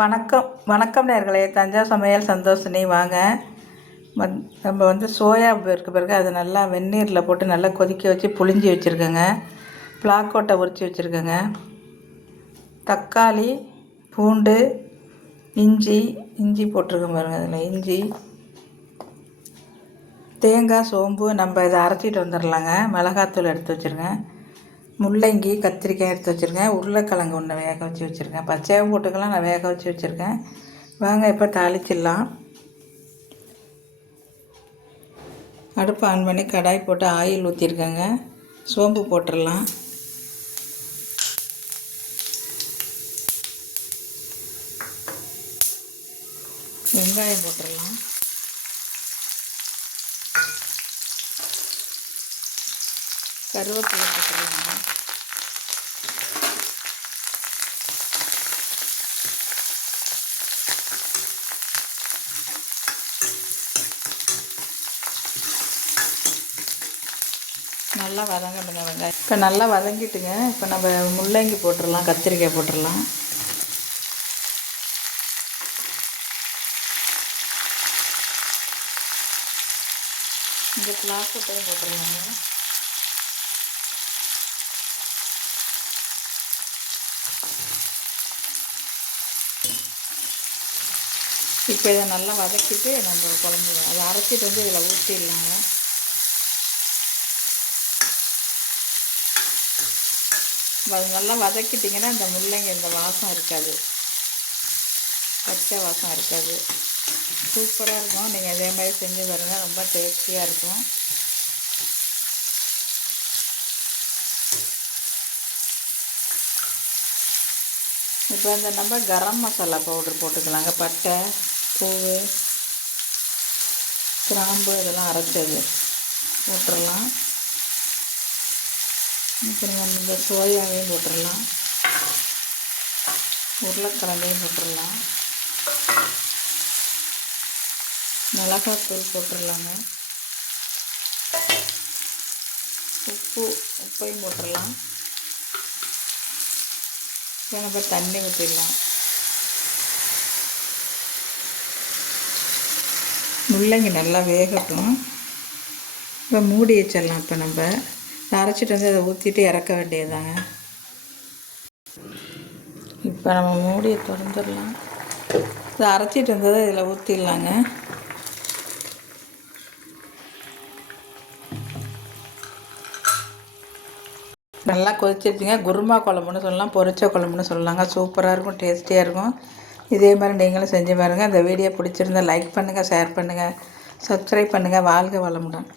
வணக்கம் வணக்கம் நேர்களே. தஞ்சாவூர் சமையல் சந்தோஷினி வாங்க. நம்ம சோயா இருக்க பிறகு அதை நல்லா வெந்நீரில் போட்டு நல்லா கொதிக்க வச்சு புளிஞ்சி வச்சுருக்கேங்க. பிளாக்கோட்டை உரித்து வச்சுருக்கேங்க. தக்காளி, பூண்டு, இஞ்சி போட்டிருக்கேன் பாருங்கள். அதில் இஞ்சி, தேங்காய், சோம்பு நம்ம இதை அரைச்சிட்டு வந்துடலாங்க. மிளகாத்தூள் எடுத்து வச்சுருக்கேன். முள்ளங்கி, கத்திரிக்காய் எடுத்து வச்சுருக்கேன். உருளைக்கிழங்கு ஒன்று வேக வச்சு வச்சுருக்கேன். பச்சையாகவும் போட்டுக்கலாம், நான் வேக வச்சு வச்சுருக்கேன். வாங்க இப்போ தாளிச்சிடலாம். அடுப்பு ஆன் பண்ணி கடாய் போட்டு ஆயில் ஊற்றிருக்கேங்க. சோம்பு போட்டுடலாம். வெங்காயம் போட்டுடலாம். கருவேப்பிலை போட்டுடலாங்க. நல்லா வதங்கணுங்க வெங்காயம். இப்போ நல்லா வதங்கிட்டுங்க. இப்போ நம்ம முள்ளங்கி போட்டுடலாம், கத்திரிக்காய் போட்டுடலாம். இந்த பிளாக்கோட்டையும் போட்டுடலாங்க. இப்போ இதை நல்லா வதக்கிட்டு நம்ம குழம்பு அதை அரைச்சிட்டு இதில் ஊற்றிடலாங்க. நல்லா வதக்கிட்டிங்கன்னா இந்த முள்ளங்கி இந்த வாசம் இருக்காது, பச்சை வாசம் இருக்காது. சூப்பராக இருக்கும். நீங்கள் இதே மாதிரி செஞ்சு பாருங்கள், ரொம்ப டேஸ்டியாக இருக்கும். இப்போ நம்ம கரம் மசாலா பவுடர் போட்டுக்கலாங்க. பட்டை, பூவு, கிராம்பு இதெல்லாம் அரைச்சது போட்டுடலாம். அப்புறம் நம்ம இந்த சோயாவையும் போட்டுடலாம். உருளைக்கிழங்கையும் போட்டுடலாம். மிளகாத்தூள் போட்டுடலாங்க. உப்பையும் போட்டுடலாம். இப்போ தண்ணி ஊற்றிடலாம். முள்ளங்கி நல்லா வேகட்டும். இப்போ மூடி வச்சிடலாம். இப்போ நம்ம அரைச்சிட்டு அதை ஊற்றிட்டு இறக்க வேண்டியதுதாங்க. இப்போ நம்ம மூடியை திறந்துடலாம். இதை அரைச்சிட்டு வந்ததை இதில் ஊற்றிடலாங்க. நல்லா கொதிச்சிருச்சுங்க. குருமா குழம்புன்னு சொல்லலாம், பொரிச்ச குழம்புன்னு சொல்லலாங்க. சூப்பராக இருக்கும், டேஸ்டியாக இருக்கும். இதே மாதிரி நீங்களும் செஞ்சு பாருங்கள். இந்த வீடியோ பிடிச்சிருந்தால் லைக் பண்ணுங்கள், ஷேர் பண்ணுங்கள், சப்ஸ்கிரைப் பண்ணுங்கள். வாழ்க வளமுடன்.